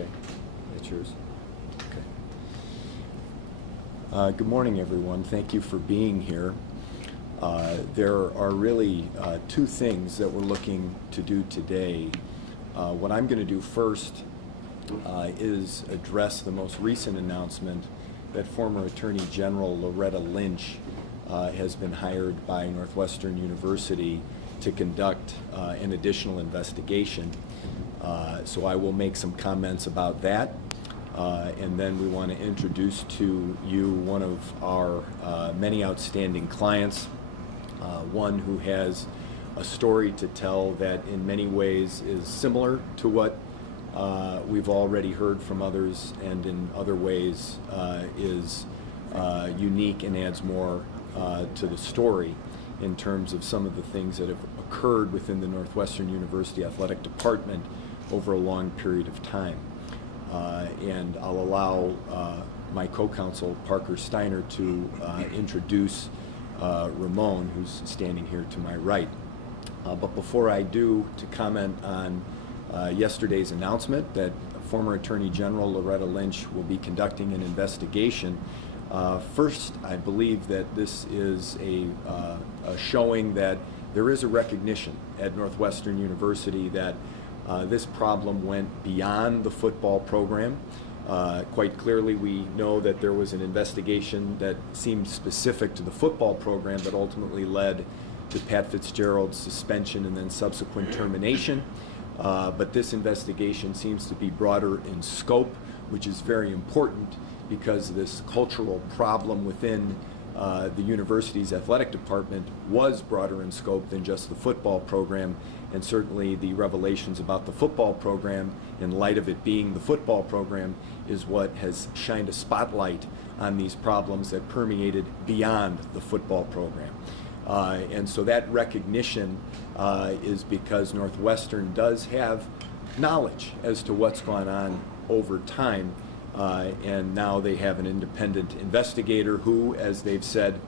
Okay, that's yours. Okay. Good morning, everyone. Thank you for being here. There are really two things that we're looking to do today. What I'm going to do first is address the most recent announcement that former Attorney General Loretta Lynch has been hired by Northwestern University to conduct an additional investigation. So I will make some comments about that. And then we want to introduce to you one of our many outstanding clients, one who has a story to tell that in many ways is similar to what we've already heard from others, and in other ways is unique and adds more to the story in terms of some of the things that have occurred within the Northwestern University Athletic Department over a long period of time. And I'll allow my co-counsel Parker Steiner to introduce Ramon, who's standing here to my right. But before I do, to comment on yesterday's announcement that former Attorney General Loretta Lynch will be conducting an investigation. First, I believe that this is a showing that there is a recognition at Northwestern University that this problem went beyond the football program. Quite clearly, we know that there was an investigation that seemed specific to the football program but ultimately led to Pat Fitzgerald's suspension and then subsequent termination. But this investigation seems to be broader in scope, which is very important because this cultural problem within the university's athletic department was broader in scope than just the football program, and certainly the revelations about the football program, in light of it being the football program, is what has shined a spotlight on these problems that permeated beyond the football program. And so that recognition is because Northwestern does have knowledge as to what's gone on over time, and now they have an independent investigator who, as they've said,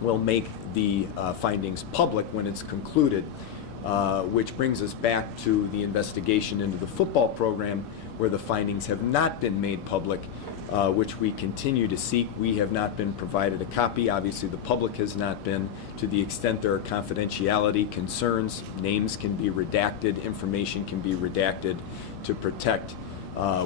will make the findings public when it's concluded, which brings us back to the investigation into the football program, where the findings have not been made public, which we continue to seek. We have not been provided a copy. Obviously, the public has not been. To the extent there are confidentiality concerns, names can be redacted, information can be redacted to protect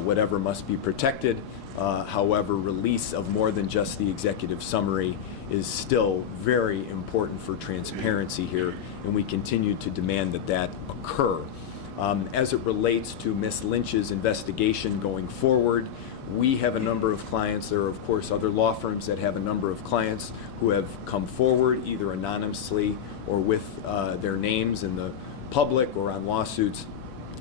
whatever must be protected. However, release of more than just the executive summary is still very important for transparency here, and we continue to demand that that occur. As it relates to Ms. Lynch's investigation going forward, we have a number of clients. There are, of course, other law firms that have a number of clients who have come forward either anonymously or with their names in the public or on lawsuits,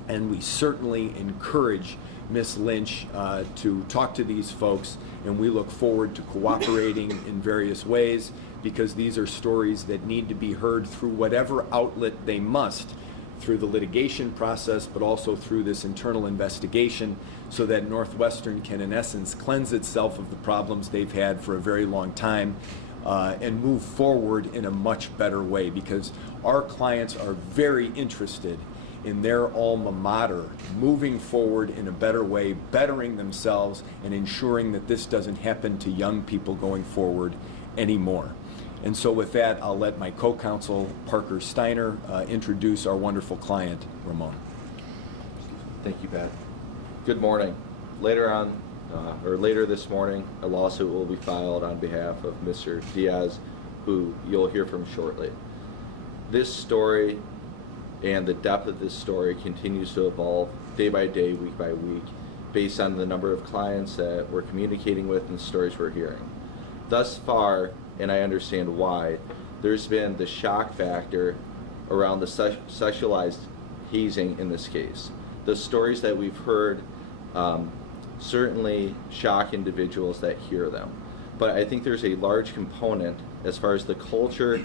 and we certainly encourage Ms. Lynch to talk to these folks, and we look forward to cooperating in various ways, because these are stories that need to be heard through whatever outlet they must, through the litigation process, but also through this internal investigation, so that Northwestern can, in essence, cleanse itself of the problems they've had for a very long time and move forward in a much better way, because our clients are very interested in their alma mater moving forward in a better way, bettering themselves, and ensuring that this doesn't happen to young people going forward anymore. And so with that, I'll let my co-counsel, Parker Steiner, introduce our wonderful client, Ramon. Thank you, Pat. Good morning. Later this morning, a lawsuit will be filed on behalf of Mr. Diaz, who you'll hear from shortly. This story and the depth of this story continues to evolve day by day, week by week, based on the number of clients that we're communicating with and stories we're hearing. Thus far, and I understand why, there's been the shock factor around the sexualized hazing in this case. The stories that we've heard certainly shock individuals that hear them. But I think there's a large component as far as the culture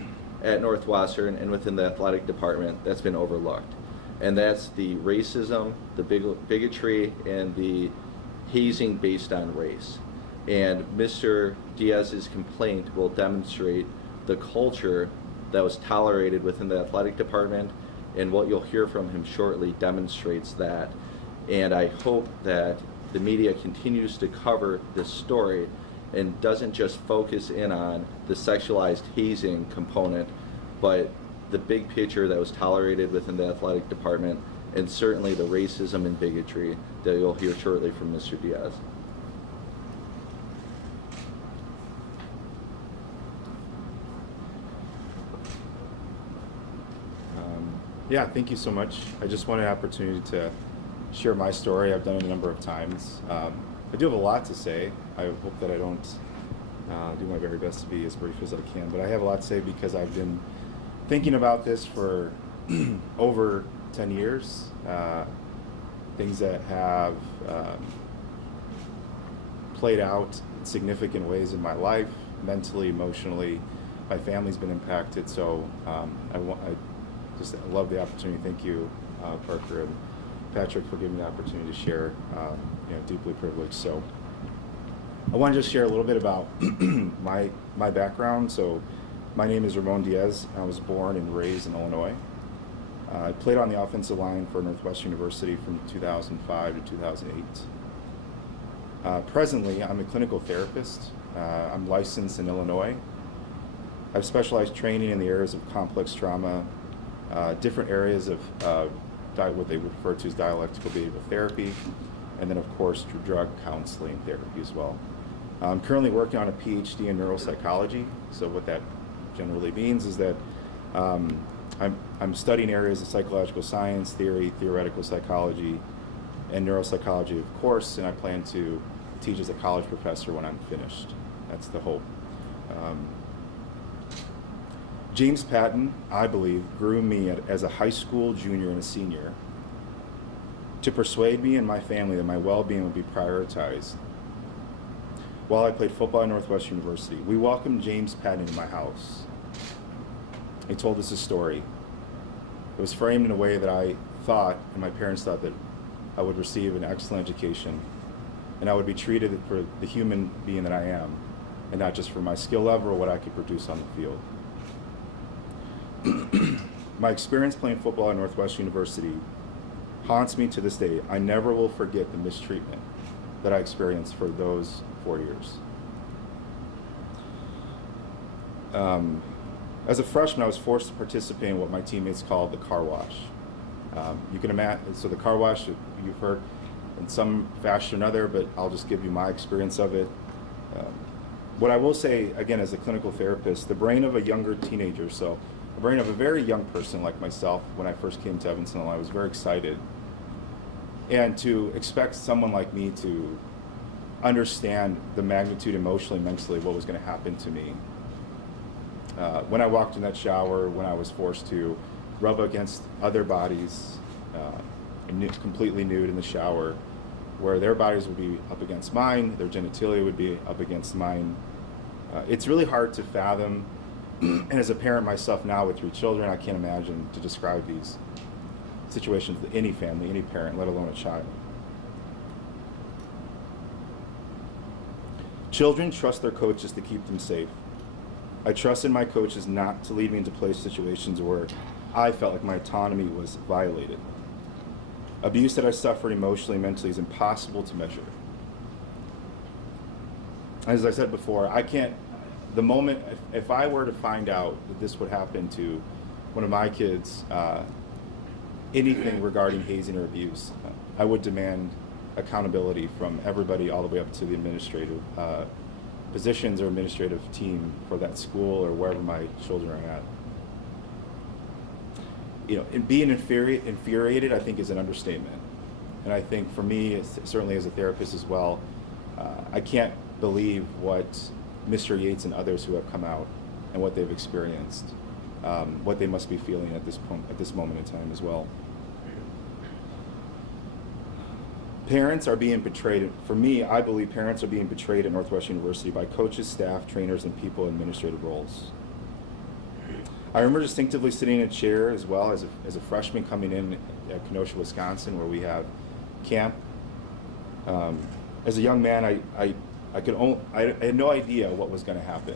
at Northwestern and within the athletic department that's been overlooked. And that's the racism, the bigotry, and the hazing based on race. And Mr. Diaz's complaint will demonstrate the culture that was tolerated within the athletic department, and what you'll hear from him shortly demonstrates that. And I hope that the media continues to cover this story and doesn't just focus in on the sexualized hazing component, but the big picture that was tolerated within the athletic department, and certainly the racism and bigotry that you'll hear shortly from Mr. Diaz. Yeah, thank you so much. I just wanted an opportunity to share my story. I've done it a number of times. I do have a lot to say. I hope that I don't do my very best to be as brief as I can, but I have a lot to say because I've been thinking about this for over 10 years. Things that have played out in significant ways in my life, mentally, emotionally. My family's been impacted, so I just love the opportunity. Thank you, Parker and Patrick, for giving me the opportunity to share. Deeply privileged. So I want to just share a little bit about my background. So my name is Ramon Diaz. I was born and raised in Illinois. I played on the offensive line for Northwestern University from 2005 to 2008. Presently, I'm a clinical therapist. I'm licensed in Illinois. I've specialized training in the areas of complex trauma, different areas of what they refer to as dialectical behavioral therapy, and then, of course, drug counseling therapy as well. I'm currently working on a PhD in neuropsychology. So what that generally means is that I'm studying areas of psychological science, theory, theoretical psychology, and neuropsychology, of course, and I plan to teach as a college professor when I'm finished. That's the hope. James Patton, I believe, groomed me as a high school junior and a senior to persuade me and my family that my well-being would be prioritized. While I played football at Northwestern University, we welcomed James Patton into my house. He told us a story. It was framed in a way that I thought, and my parents thought, that I would receive an excellent education, and I would be treated for the human being that I am, and not just for my skill level or what I could produce on the field. My experience playing football at Northwestern University haunts me to this day. I never will forget the mistreatment that I experienced for those 4 years. As a freshman, I was forced to participate in what my teammates called the car wash. You can imagine, so the car wash, you've heard in some fashion or another, but I'll just give you my experience of it. What I will say, again, as a clinical therapist, the brain of a younger teenager, so the brain of a very young person like myself, when I first came to Evanston, I was very excited. And to expect someone like me to understand the magnitude emotionally, mentally, what was going to happen to me. When I walked in that shower, when I was forced to rub against other bodies, completely nude in the shower, where their bodies would be up against mine, their genitalia would be up against mine. It's really hard to fathom. And as a parent myself now with 3 children, I can't imagine to describe these situations to any family, any parent, let alone a child. Children trust their coaches to keep them safe. I trusted my coaches not to lead me into place situations where I felt like my autonomy was violated. Abuse that I suffered emotionally and mentally is impossible to measure. As I said before, the moment, if I were to find out that this would happen to one of my kids, anything regarding hazing or abuse, I would demand accountability from everybody all the way up to the administrative positions or administrative team for that school or wherever my children are at. And being infuriated, I think, is an understatement. And I think for me, certainly as a therapist as well, I can't believe what Mr. Yates and others who have come out and what they've experienced, what they must be feeling at this moment in time as well. Parents are being betrayed. For me, I believe parents are being betrayed at Northwestern University by coaches, staff, trainers, and people in administrative roles. I remember distinctively sitting in a chair as well as a freshman coming in at Kenosha, Wisconsin, where we have camp. As a young man, I had no idea what was going to happen.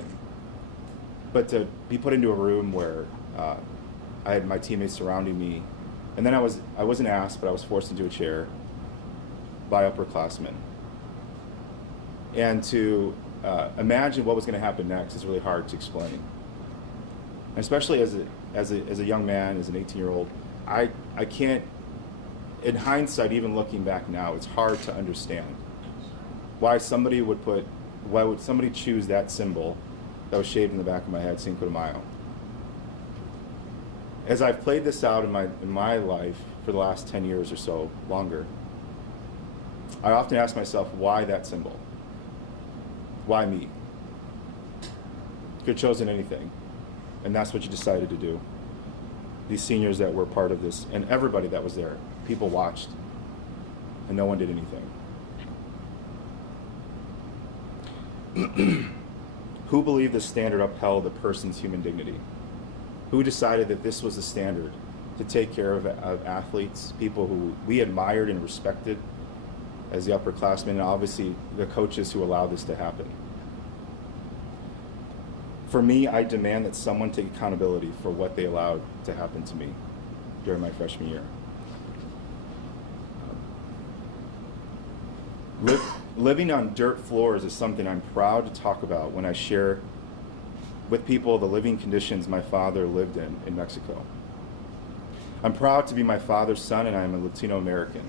But to be put into a room where I had my teammates surrounding me, and then I wasn't asked, but I was forced into a chair by upperclassmen And to imagine what was going to happen next is really hard to explain. And especially as a young man, as an 18-year-old, I can't, in hindsight, even looking back now, it's hard to understand why would somebody choose that symbol that was shaved in the back of my head, Cinco de Mayo. As I've played this out in my life for the last 10 years or so, longer, I often ask myself, why that symbol? Why me? You could have chosen anything, and that's what you decided to do. These seniors that were part of this, and everybody that was there, people watched, and no one did anything. Who believed the standard upheld a person's human dignity? Who decided that this was the standard to take care of athletes, people who we admired and respected as the upperclassmen, and obviously the coaches who allowed this to happen? For me, I demand that someone take accountability for what they allowed to happen to me during my freshman year. Living on dirt floors is something I'm proud to talk about when I share with people the living conditions my father lived in Mexico. I'm proud to be my father's son, and I'm a Latino American.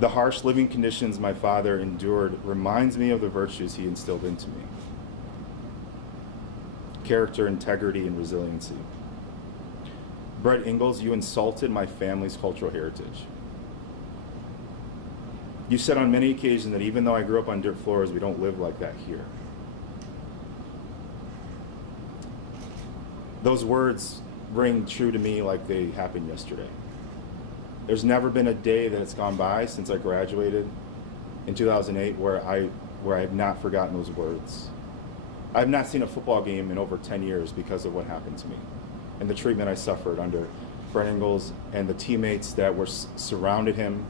The harsh living conditions my father endured reminds me of the virtues he instilled into me: character, integrity, and resiliency. Brett Ingalls, you insulted my family's cultural heritage. You said on many occasions that even though I grew up on dirt floors, we don't live like that here. Those words ring true to me like they happened yesterday. There's never been a day that has gone by since I graduated in 2008 where I have not forgotten those words. I have not seen a football game in over 10 years because of what happened to me and the treatment I suffered under Brett Ingalls, and the teammates that were surrounded him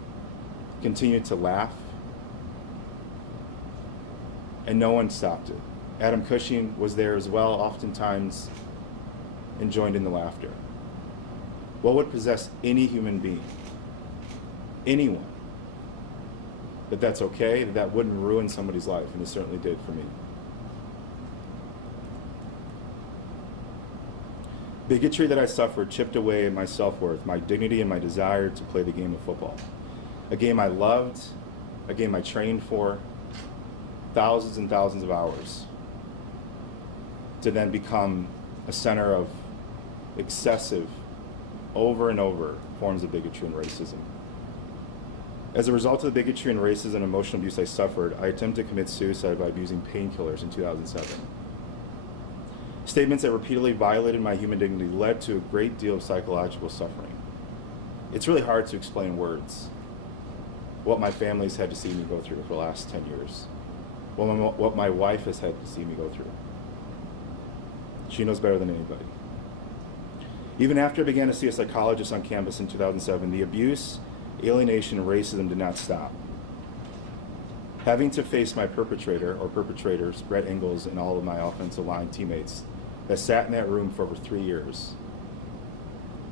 continued to laugh, and no one stopped it. Adam Cushing was there as well, oftentimes, and joined in the laughter. What would possess any human being, anyone, that's okay, that wouldn't ruin somebody's life? And it certainly did for me. Bigotry that I suffered chipped away at my self-worth, my dignity, and my desire to play the game of football. A game I loved, a game I trained for, thousands and thousands of hours, to then become a center of excessive, over and over forms of bigotry and racism. As a result of the bigotry and racism and emotional abuse I suffered, I attempted to commit suicide by abusing painkillers in 2007. Statements that repeatedly violated my human dignity led to a great deal of psychological suffering. It's really hard to explain in words what my family's had to see me go through for the last 10 years, what my wife has had to see me go through. She knows better than anybody. Even after I began to see a psychologist on campus in 2007, the abuse, alienation, and racism did not stop. Having to face my perpetrator or perpetrators, Brett Ingalls, and all of my offensive line teammates that sat in that room for over 3 years,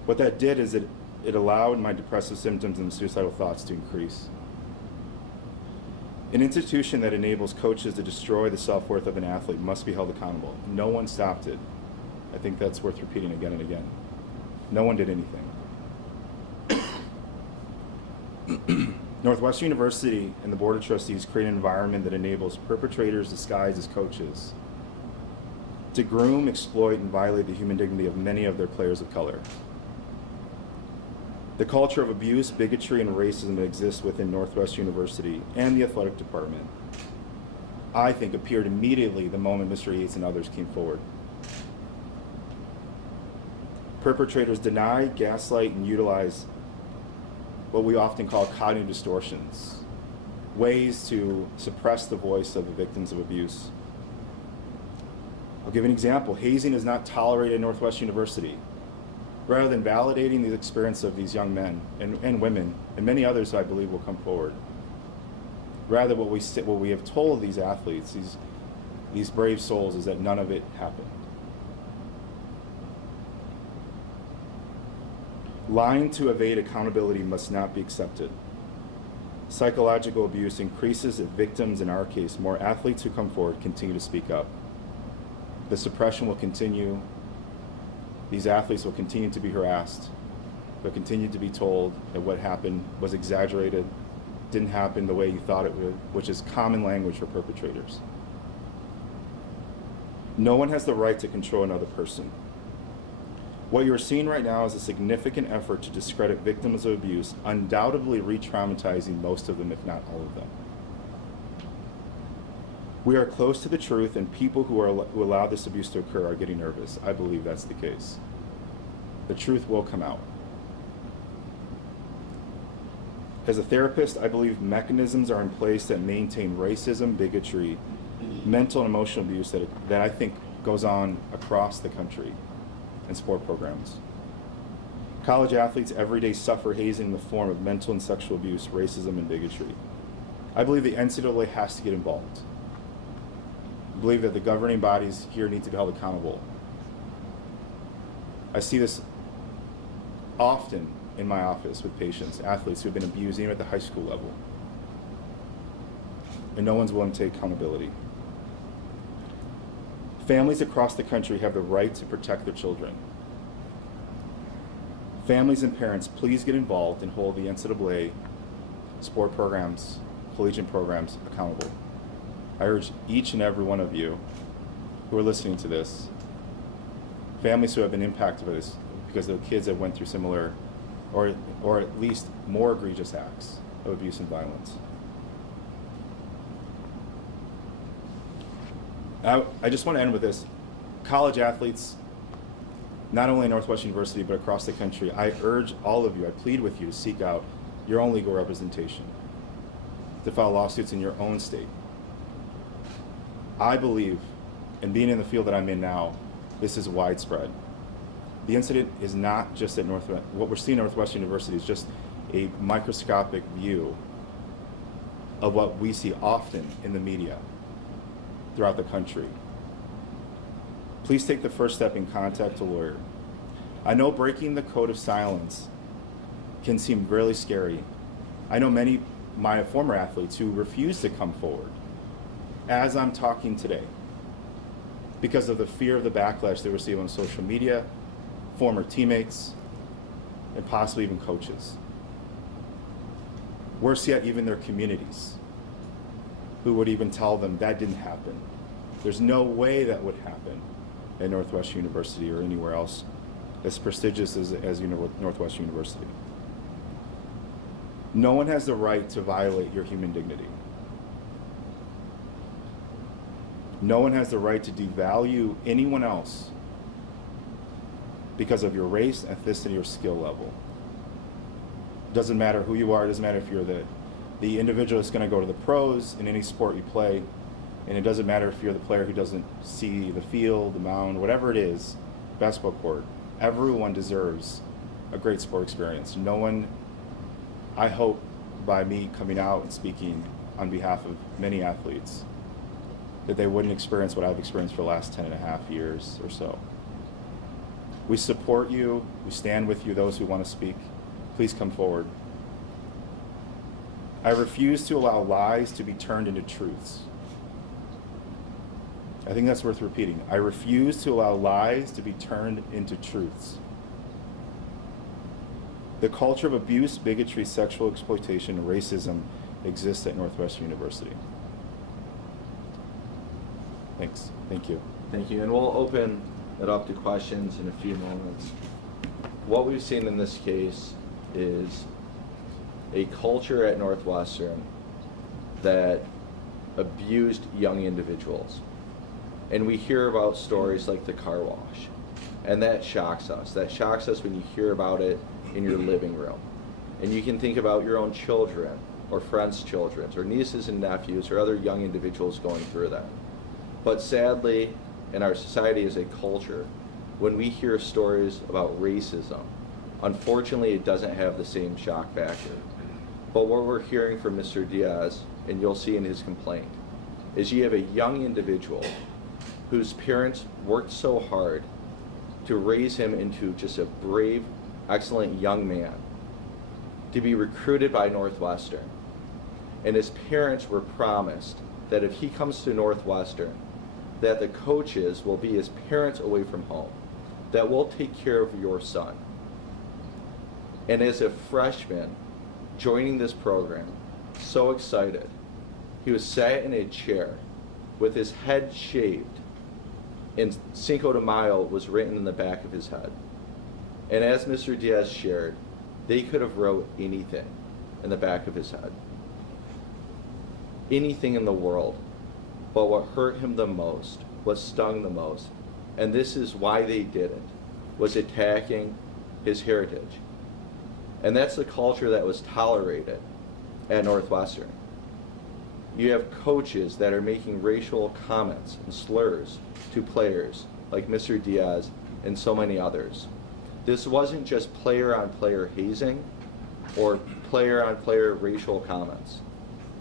what that did is it allowed my depressive symptoms and suicidal thoughts to increase. An institution that enables coaches to destroy the self-worth of an athlete must be held accountable. No one stopped it. I think that's worth repeating again and again. No one did anything. Northwestern University and the Board of Trustees create an environment that enables perpetrators disguised as coaches to groom, exploit, and violate the human dignity of many of their players of color. The culture of abuse, bigotry, and racism that exists within Northwestern University and the athletic department, I think, appeared immediately the moment Mr. Yates and others came forward. Perpetrators deny, gaslight, and utilize what we often call cognitive distortions, ways to suppress the voice of the victims of abuse. I'll give an example. Hazing is not tolerated at Northwestern University. Rather than validating the experience of these young men and women, and many others who I believe will come forward, rather what we have told these athletes, these brave souls, is that none of it happened. Lying to evade accountability must not be accepted. Psychological abuse increases if victims, in our case, more athletes who come forward, continue to speak up. The suppression will continue. These athletes will continue to be harassed. They'll continue to be told that what happened was exaggerated, didn't happen the way you thought it would, which is common language for perpetrators. No one has the right to control another person. What you're seeing right now is a significant effort to discredit victims of abuse, undoubtedly re-traumatizing most of them, if not all of them. We are close to the truth, and people who allow this abuse to occur are getting nervous. I believe that's the case. The truth will come out. As a therapist, I believe mechanisms are in place that maintain racism, bigotry, mental and emotional abuse that I think goes on across the country in sport programs. College athletes every day suffer hazing in the form of mental and sexual abuse, racism, and bigotry. I believe the NCAA has to get involved. I believe that the governing bodies here need to be held accountable. I see this often in my office with patients, athletes who have been abused even at the high school level. And no one's willing to take accountability. Families across the country have the right to protect their children. Families and parents, please get involved and hold the NCAA sport programs, collegiate programs accountable. I urge each and every one of you who are listening to this, families who have been impacted by this because of kids that went through similar or at least more egregious acts of abuse and violence. I just want to end with this. College athletes, not only at Northwestern University, but across the country, I urge all of you, I plead with you to seek out your own legal representation, to file lawsuits in your own state. I believe, and being in the field that I'm in now, this is widespread. The incident is not just at Northwestern. What we're seeing at Northwestern University is just a microscopic view of what we see often in the media throughout the country. Please take the first step and contact a lawyer. I know breaking the code of silence can seem really scary. I know many of my former athletes who refuse to come forward as I'm talking today because of the fear of the backlash they receive on social media, former teammates, and possibly even coaches. Worse yet, even their communities, who would even tell them that didn't happen. There's no way that would happen at Northwestern University or anywhere else as prestigious as Northwestern University. No one has the right to violate your human dignity. No one has the right to devalue anyone else because of your race, ethnicity, or skill level. Doesn't matter who you are. It doesn't matter if you're the individual that's going to go to the pros in any sport you play, and it doesn't matter if you're the player who doesn't see the field, the mound, whatever it is, basketball court. Everyone deserves a great sport experience. No one, I hope, by me coming out and speaking on behalf of many athletes, that they wouldn't experience what I've experienced for the last 10 and a half years or so. We support you. We stand with you, those who want to speak. Please come forward. I refuse to allow lies to be turned into truths. I think that's worth repeating. I refuse to allow lies to be turned into truths. The culture of abuse, bigotry, sexual exploitation, and racism exists at Northwestern University. Thanks. Thank you. Thank you. And we'll open it up to questions in a few moments. What we've seen in this case is a culture at Northwestern that abused young individuals. And we hear about stories like the car wash. And that shocks us. That shocks us when you hear about it in your living room. And you can think about your own children or friends' children or nieces and nephews or other young individuals going through that. But sadly, in our society as a culture, when we hear stories about racism, unfortunately it doesn't have the same shock factor. But what we're hearing from Mr. Diaz, and you'll see in his complaint, is you have a young individual whose parents worked so hard to raise him into just a brave, excellent young man, to be recruited by Northwestern, And his parents were promised that if he comes to Northwestern, that the coaches will be his parents away from home, that will take care of your son. And as a freshman joining this program, so excited, he was sat in a chair with his head shaved, and Cinco de Mayo was written in the back of his head. And as Mr. Diaz shared, they could have wrote anything in the back of his head. Anything in the world. But what hurt him the most, what stung the most, and this is why they did it, was attacking his heritage. And that's the culture that was tolerated at Northwestern. You have coaches that are making racial comments and slurs to players like Mr. Diaz and so many others. This wasn't just player-on-player hazing or player-on-player racial comments.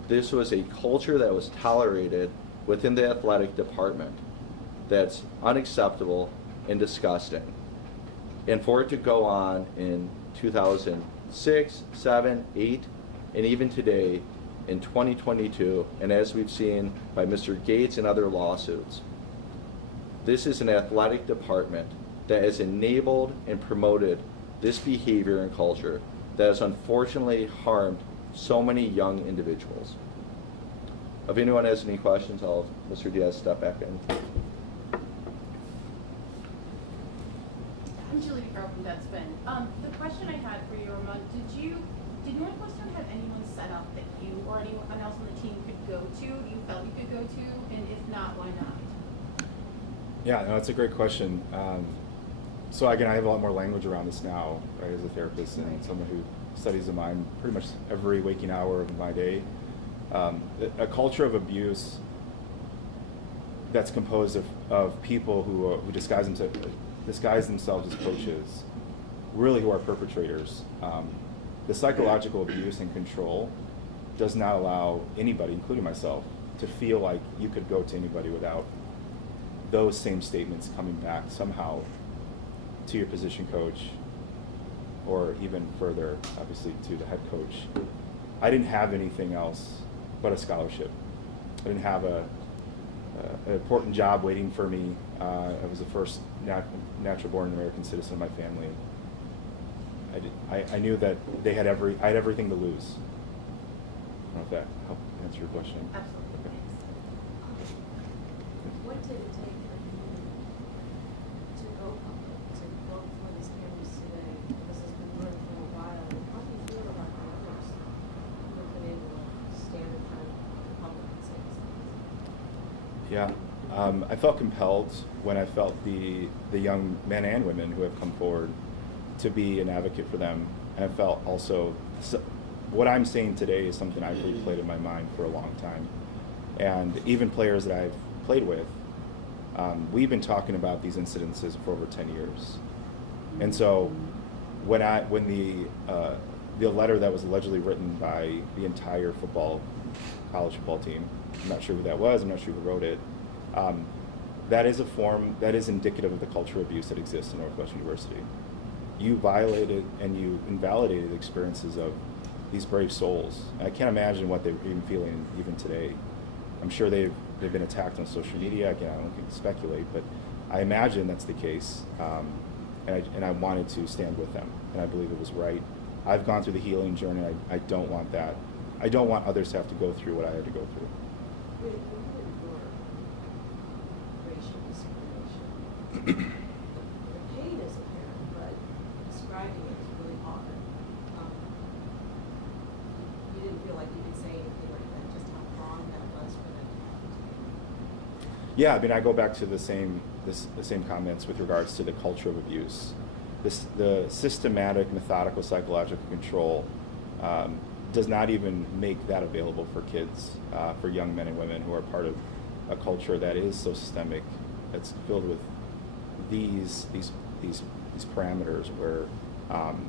This was a culture that was tolerated within the athletic department that's unacceptable and disgusting. And for it to go on in 2006, 7, 8, and even today in 2022, and as we've seen by Mr. Gates and other lawsuits, this is an athletic department that has enabled and promoted this behavior and culture that has unfortunately harmed so many young individuals. If anyone has any questions, I'll have Mr. Diaz step back in. I'm Julie from Deadspin. The question I had for you, Ramon, did Northwestern have anyone set up that you or anyone else on the team could go to, you felt you could go to, and if not, why not? Yeah, no, that's a great question. So again, I have a lot more language around this now, right, as a therapist and Right. someone who studies the mind pretty much every waking hour of my day. A culture of abuse that's composed of people who disguise themselves as coaches, really who are perpetrators. The psychological abuse and control does not allow anybody, including myself, to feel like you could go to anybody without those same statements coming back somehow to your position coach, or even further, obviously, to the head coach. I didn't have anything else but a scholarship. I didn't have an important job waiting for me. I was the first natural-born American citizen of my family. I knew that I had everything to lose. I don't know if that helped answer your question. Absolutely. Okay. What did it take for you to go public, to go before these cameras today? Because it's been running for a while. How do you feel about the others who have been able to stand in front of the public and say these things? Yeah, I felt compelled when I felt the young men and women who have come forward to be an advocate for them. And I felt also, what I'm saying today is something I've replayed in my mind for a long time. And even players that I've played with, we've been talking about these incidences for over 10 years. And so when the letter that was allegedly written by the entire college football team, I'm not sure who that was, I'm not sure who wrote it, that is indicative of the cultural abuse that exists in Northwestern University. You violated and you invalidated the experiences of these brave souls. I can't imagine what they're even feeling even today. I'm sure they've been attacked on social media. Again, I don't can speculate, but I imagine that's the case. And I wanted to stand with them, and I believe it was right. I've gone through the healing journey. I don't want that. I don't want others to have to go through what I had to go through. When you endure racial discrimination, the pain is apparent, but describing it is really hard. You didn't feel like you could say anything like that, just how wrong that was for them. Yeah, I mean, I go back to the same comments with regards to the culture of abuse. The systematic, methodical psychological control does not even make that available for kids, for young men and women who are part of a culture that is so systemic, that's filled with these parameters where,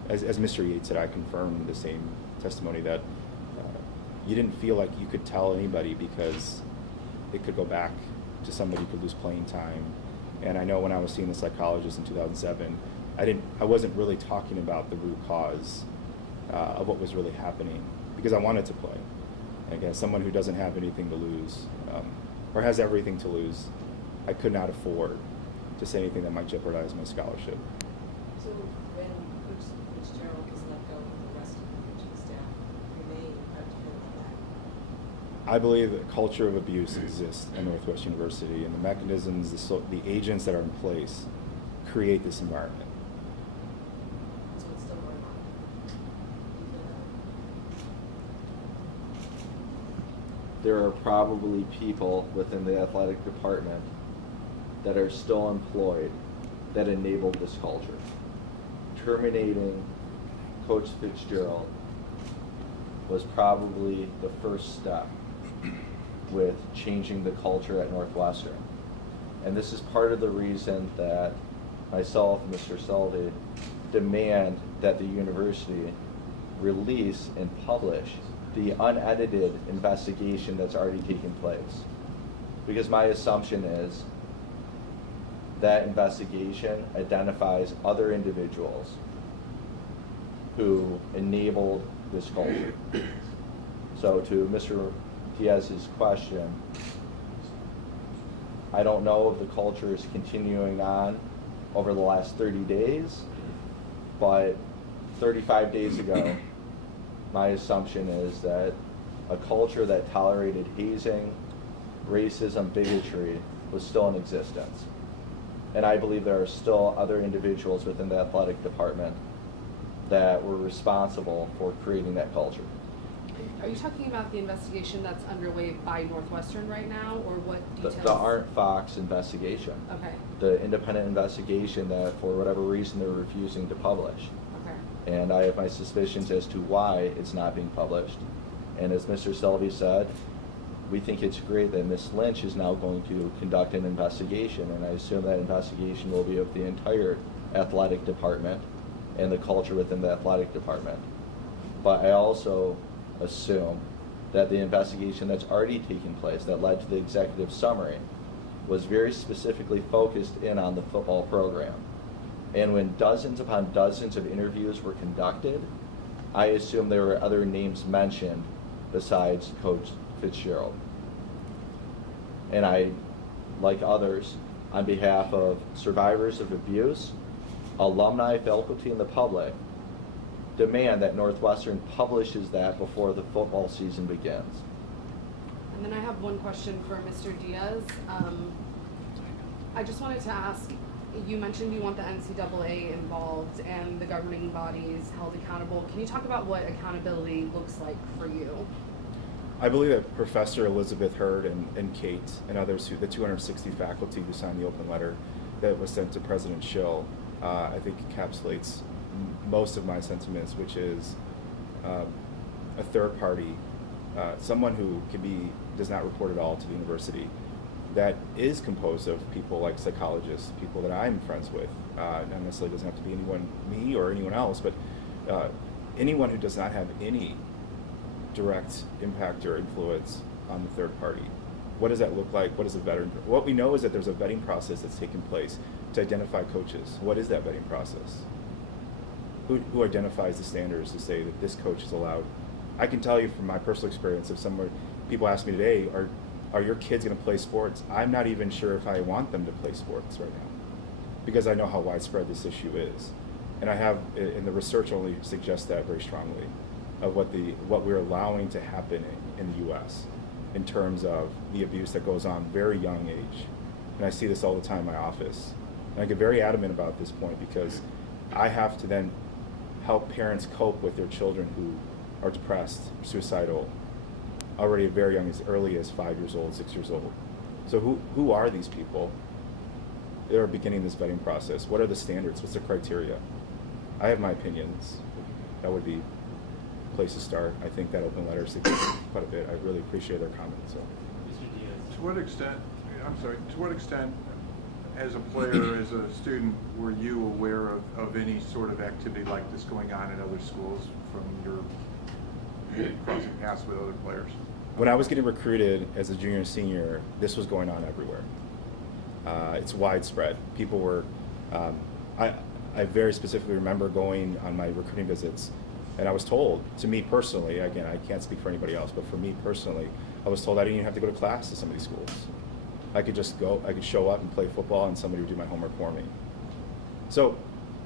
as Mr. Yates said, I confirmed the same testimony that you didn't feel like you could tell anybody because it could go back to somebody who could lose playing time. And I know when I was seeing the psychologist in 2007, I wasn't really talking about the root cause of what was really happening, because I wanted to play. Like, as someone who doesn't have anything to lose, or has everything to lose, I could not afford to say anything that might jeopardize my scholarship. So when Coach Fitzgerald was let go and the rest of the coaching staff remain, how do you feel about that? I believe that a culture of abuse exists at Northwestern University, and the mechanisms, the agents that are in place create this environment. So it's still going on. Do you feel that? There are probably people within the athletic department that are still employed that enabled this culture. Terminating Coach Fitzgerald was probably the first step with changing the culture at Northwestern. And this is part of the reason that myself and Mr. Selvey demand that the university release and publish the unedited investigation that's already taken place. Because my assumption is that investigation identifies other individuals who enabled this culture. So to Mr. Diaz's question, I don't know if the culture is continuing on over the last 30 days, but 35 days ago, my assumption is that a culture that tolerated hazing, racism, bigotry was still in existence. And I believe there are still other individuals within the athletic department that were responsible for creating that culture. Are you talking about the investigation that's underway by Northwestern right now, or what details? The Arndt Fox investigation. Okay, The independent investigation that, for whatever reason, they're refusing to publish. okay. And I have my suspicions as to why it's not being published. And as Mr. Selvey said, we think it's great that Ms. Lynch is now going to conduct an investigation, and I assume that investigation will be of the entire athletic department and the culture within the athletic department. But I also assume that the investigation that's already taken place that led to the executive summary was very specifically focused in on the football program. And when dozens upon dozens of interviews were conducted, I assume there were other names mentioned besides Coach Fitzgerald. And I, like others, on behalf of survivors of abuse, alumni, faculty, and the public, demand that Northwestern publishes that before the football season begins. And then I have one question for Mr. Diaz. I just wanted to ask, you mentioned you want the NCAA involved and the governing bodies held accountable. Can you talk about what accountability looks like for you? I believe that Professor Elizabeth Hurd and Kate and others, the 260 faculty who signed the open letter that was sent to President Schill, I think encapsulates most of my sentiments, which is a third party, someone who does not report at all to the university, that is composed of people like psychologists, people that I'm friends with. Not necessarily doesn't have to be me or anyone else, but anyone who does not have any direct impact or influence on the third party. What does that look like? What is a veteran? What we know is that there's a vetting process that's taken place to identify coaches. What is that vetting process? Who identifies the standards to say that this coach is allowed? I can tell you from my personal experience, if people ask me today, are your kids going to play sports? I'm not even sure if I want them to play sports right now, because I know how widespread this issue is. And and the research only suggests that very strongly, of what we're allowing to happen in the U.S. in terms of the abuse that goes on very young age. And I see this all the time in my office. And I get very adamant about this point because I have to then help parents cope with their children who are depressed, suicidal, already very young, as early as 5 years old, 6 years old. So who are these people that are beginning this vetting process? What are the standards? What's the criteria? I have my opinions. That would be a place to start. I think that open letter suggests quite a bit. I really appreciate their comments. So. Mr. Diaz. To what extent, as a player, as a student, were you aware of any sort of activity like this going on in other schools from your crossing paths with other players? When I was getting recruited as a junior and senior, this was going on everywhere. It's widespread. People were, I very specifically remember going on my recruiting visits And I was told, to me personally, again, I can't speak for anybody else, but for me personally, I was told I didn't even have to go to class to some of these schools. I could just go, I could show up and play football and somebody would do my homework for me. So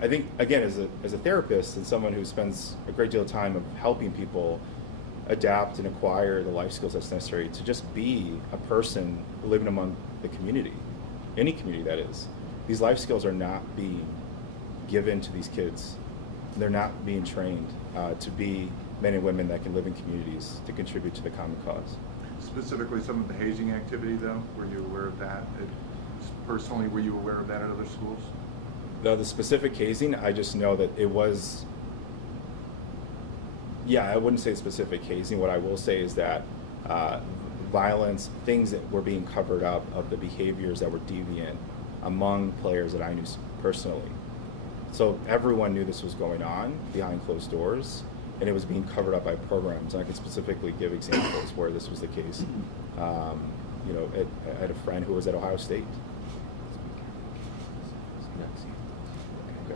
I think, again, as a therapist and someone who spends a great deal of time of helping people adapt and acquire the life skills that's necessary to just be a person living among the community, any community that is. These life skills are not being given to these kids. They're not being trained to be men and women that can live in communities to contribute to the common cause. Specifically, some of the hazing activity, though, were you aware of that? Personally, were you aware of that at other schools? The specific hazing, I just know that it was, yeah, I wouldn't say specific hazing. What I will say is that violence, things that were being covered up of the behaviors that were deviant among players that I knew personally. So everyone knew this was going on behind closed doors, and it was being covered up by programs. And I can specifically give examples where this was the case. You know, I had a friend who was at Ohio State. Okay.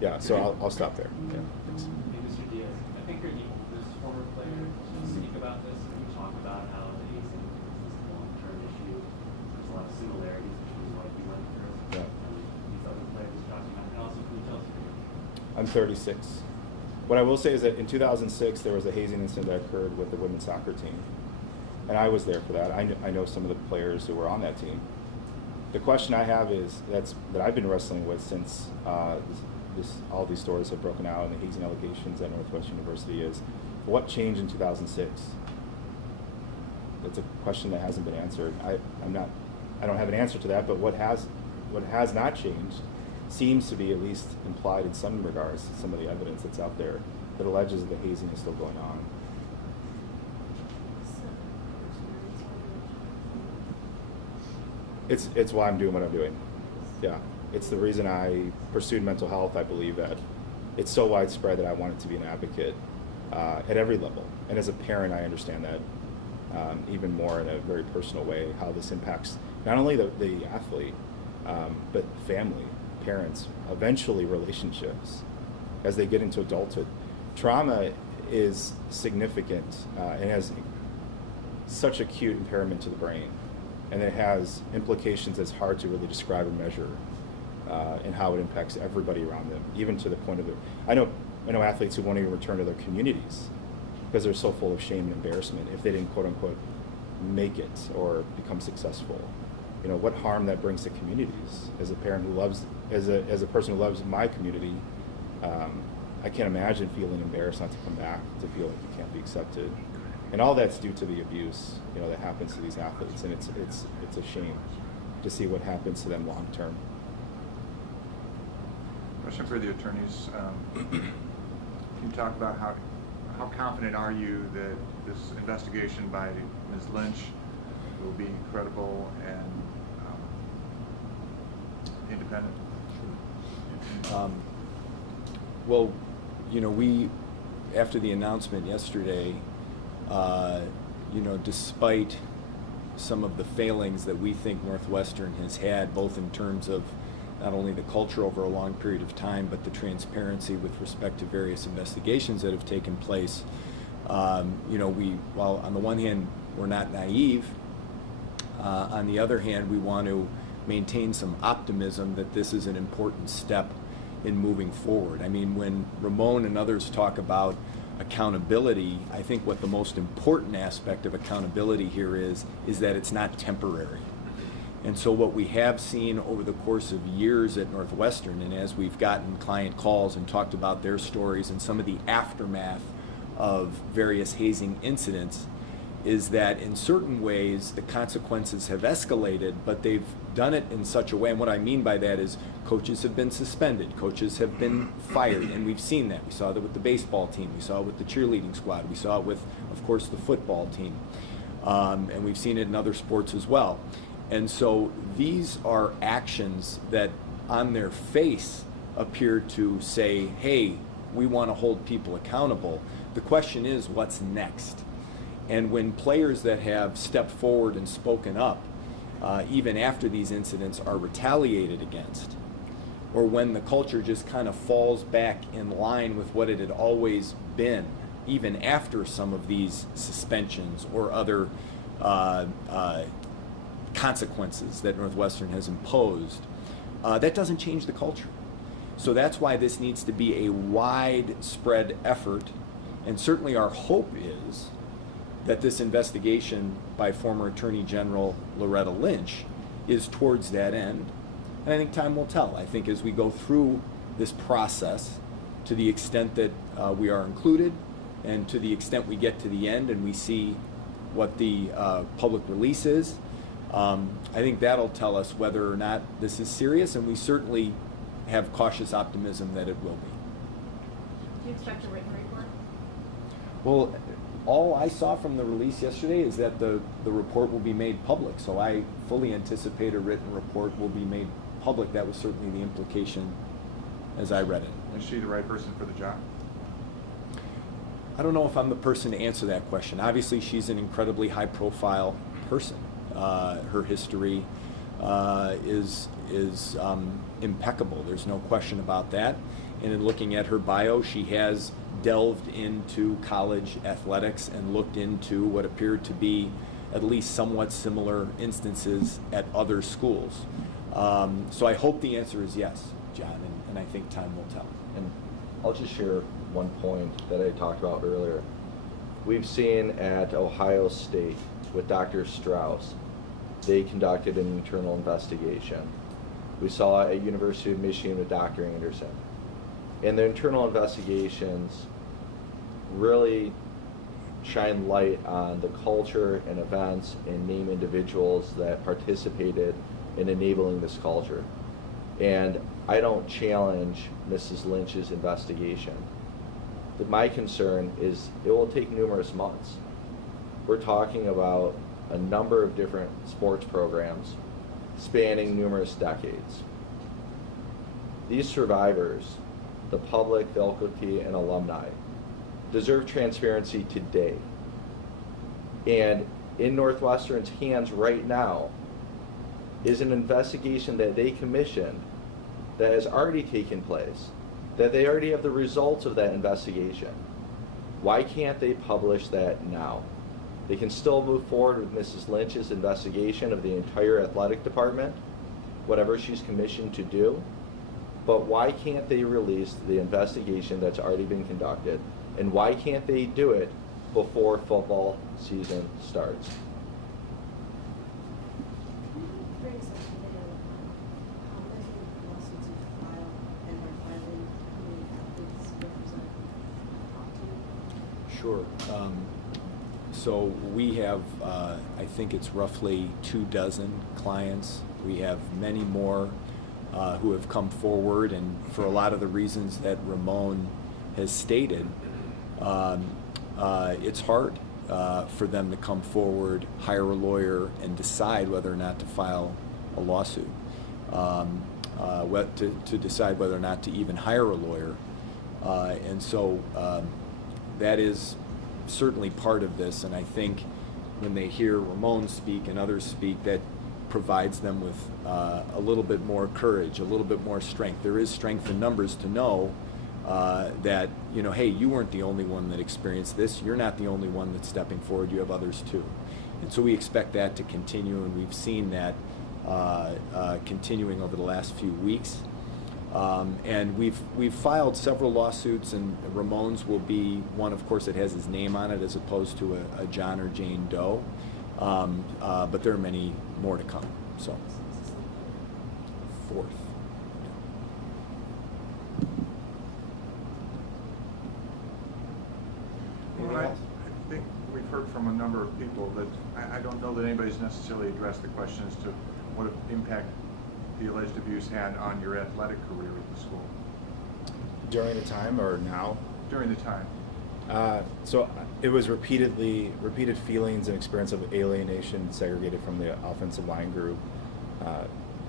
Yeah, so I'll stop there. Yeah, thanks. Hey, Mr. Diaz, I think you're the oldest former player to speak about this, and you talk about how the hazing is this long-term issue. There's a lot of similarities between what you went through Yeah. and these other players talking about. And also, can you tell us your age? I'm 36. What I will say is that in 2006, there was a hazing incident that occurred with the women's soccer team. And I was there for that. I know some of the players who were on that team. The question I have is, that I've been wrestling with since all these stories have broken out and the hazing allegations at Northwestern University is, what changed in 2006? That's a question that hasn't been answered. I don't have an answer to that, but what has not changed seems to be at least implied in some regards, some of the evidence that's out there that alleges that the hazing is still going on. It's why I'm doing what I'm doing. Yeah, it's the reason I pursued mental health. I believe that it's so widespread that I wanted to be an advocate at every level. And as a parent, I understand that even more in a very personal way, how this impacts not only the athlete, but family, parents, eventually relationships as they get into adulthood. Trauma is significant and has such acute impairment to the brain. And it has implications that's hard to really describe and measure and how it impacts everybody around them, even to the point of I know athletes who won't even return to their communities because they're so full of shame and embarrassment if they didn't quote unquote make it or become successful. You know, what harm that brings to communities. As a parent who loves, as a person who loves my community, I can't imagine feeling embarrassed not to come back, to feel like you can't be accepted. And all that's due to the abuse, you know, that happens to these athletes, and it's a shame to see what happens to them long term. Question for the attorneys. Can you talk about how confident are you that this investigation by Ms. Lynch will be credible and independent? Well, you know, after the announcement yesterday, you know, despite some of the failings that we think Northwestern has had, both in terms of not only the culture over a long period of time, but the transparency with respect to various investigations that have taken place, you know, while on the one hand, we're not naive, on the other hand, we want to maintain some optimism that this is an important step in moving forward. I mean, when Ramon and others talk about accountability, I think what the most important aspect of accountability here is that it's not temporary. And so what we have seen over the course of years at Northwestern, and as we've gotten client calls and talked about their stories and some of the aftermath of various hazing incidents, is that in certain ways the consequences have escalated, but they've done it in such a way, and what I mean by that is coaches have been suspended, coaches have been fired, and we've seen that. We saw that with the baseball team, we saw it with the cheerleading squad, we saw it with, of course, the football team, and we've seen it in other sports as well. And so these are actions that on their face appear to say, hey, we want to hold people accountable. The question is, what's next? And when players that have stepped forward and spoken up, even after these incidents, are retaliated against, or when the culture just kind of falls back in line with what it had always been, even after some of these suspensions or other consequences that Northwestern has imposed, that doesn't change the culture. So that's why this needs to be a widespread effort, and certainly our hope is that this investigation by former Attorney General Loretta Lynch is towards that end. And I think time will tell. I think as we go through this process, to the extent that we are included, and to the extent we get to the end and we see what the public release is, I think that'll tell us whether or not this is serious, and we certainly have cautious optimism that it will be. Do you expect a written report? Well, all I saw from the release yesterday is that the report will be made public, so I fully anticipate a written report will be made public. That was certainly the implication as I read it. Is she the right person for the job? I don't know if I'm the person to answer that question. Obviously, she's an incredibly high-profile person. Her history is impeccable. There's no question about that. And in looking at her bio, she has delved into college athletics and looked into what appeared to be at least somewhat similar instances at other schools. So I hope the answer is yes, John, and I think time will tell. And I'll just share one point that I talked about earlier. We've seen at Ohio State with Dr. Strauss, they conducted an internal investigation. We saw at University of Michigan with Dr. Anderson. And the internal investigations really shine light on the culture and events and name individuals that participated in enabling this culture. And I don't challenge Mrs. Lynch's investigation. But my concern is it will take numerous months. We're talking about a number of different sports programs spanning numerous decades. These survivors, the public, faculty, and alumni, deserve transparency today. And in Northwestern's hands right now is an investigation that they commissioned that has already taken place, that they already have the results of that investigation. Why can't they publish that now? They can still move forward with Mrs. Lynch's investigation of the entire athletic department, whatever she's commissioned to do, but why can't they release the investigation that's already been conducted? And why can't they do it before football season starts? Bring us up to date on how many lawsuits you filed and are filing, how many athletes represent top team? Sure. So we have, I think it's roughly 24 clients. We have many more who have come forward, and for a lot of the reasons that Ramon has stated, it's hard for them to come forward, hire a lawyer, and decide whether or not to file a lawsuit, to decide whether or not to even hire a lawyer. And so that is certainly part of this, and I think when they hear Ramon speak and others speak, that provides them with a little bit more courage, a little bit more strength. There is strength in numbers to know that, you know, hey, you weren't the only one that experienced this. You're not the only one that's stepping forward. You have others too. And so we expect that to continue, and we've seen that continuing over the last few weeks. And we've filed several lawsuits, and Ramon's will be one, of course, that has his name on it as opposed to a John or Jane Doe. But there are many more to come. So, fourth. Well, I think we've heard from a number of people that I don't know that anybody's necessarily addressed the question as to what impact the alleged abuse had on your athletic career at the school During the time or now? during the time. So it was repeated feelings and experience of alienation, segregated from the offensive line group.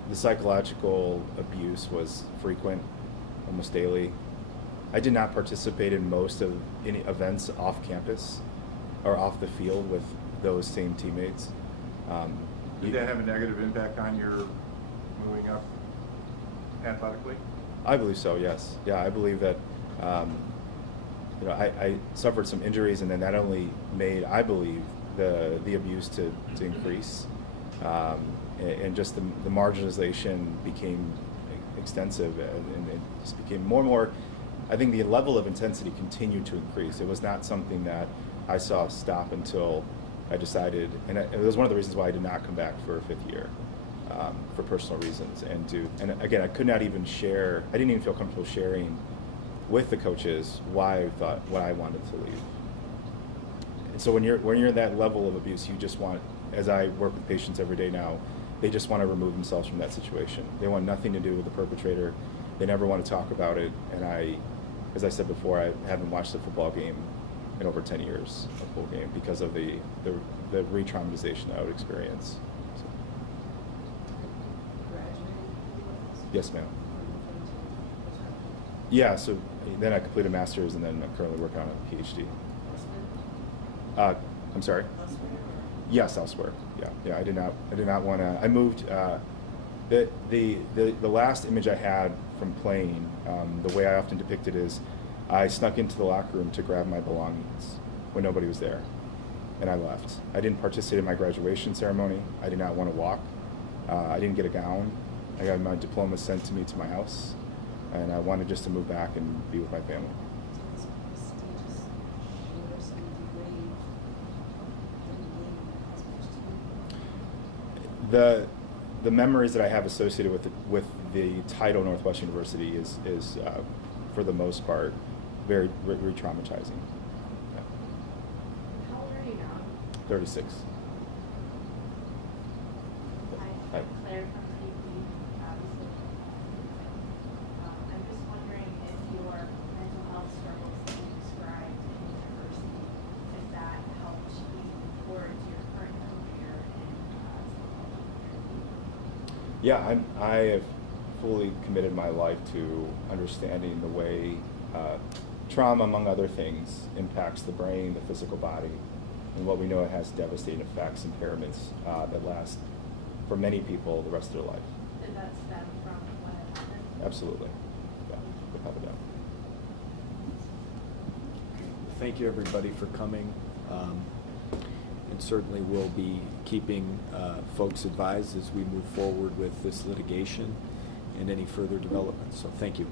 The psychological abuse was frequent, almost daily. I did not participate in most of any events off campus or off the field with those same teammates. Did that have a negative impact on your moving up athletically? I believe so, yes. Yeah, I believe that, I suffered some injuries, and then that only made, I believe, the abuse to increase. And just the marginalization became extensive, and it just became more and more. I think the level of intensity continued to increase. It was not something that I saw stop until I decided, and it was one of the reasons why I did not come back for a 5th year, for personal reasons. And again, I could not even share, I didn't even feel comfortable sharing with the coaches why I wanted to leave. And so when you're at that level of abuse, you just want, as I work with patients every day now, they just want to remove themselves from that situation. They want nothing to do with the perpetrator. They never want to talk about it. And as I said before, I haven't watched a football game in over 10 years, a full game, because of the re-traumatization that I would experience. So, yes, ma'am. Yeah, so then I completed a master's, and then I'm currently working on a PhD. I'm sorry? Yes, elsewhere. Yeah. I did not want to. I moved. The last image I had from playing, the way I often depict it is, I snuck into the locker room to grab my belongings when nobody was there, and I left. I didn't participate in my graduation ceremony. I did not want to walk. I didn't get a gown. I got my diploma sent to me to my house, and I wanted just to move back and be with my family. It's prestigious university degree. Didn't mean as much to me. The memories that I have associated with the title Northwestern University is for the most part very re-traumatizing. Yeah. How old are you now? 36. Hi, Hi. Claire from PP, obviously. I'm just wondering if your mental health struggles that you described in university, if that helped you towards your current career in psychology. Yeah, I have fully committed my life to understanding the way trauma, among other things, impacts the brain, the physical body, and what we know it has devastating effects, impairments that last for many people the rest of their life. Did that stem from what had happened? Absolutely. Yeah, without a doubt. Thank you, everybody, for coming. And certainly we'll be keeping folks advised as we move forward with this litigation and any further developments. So thank you.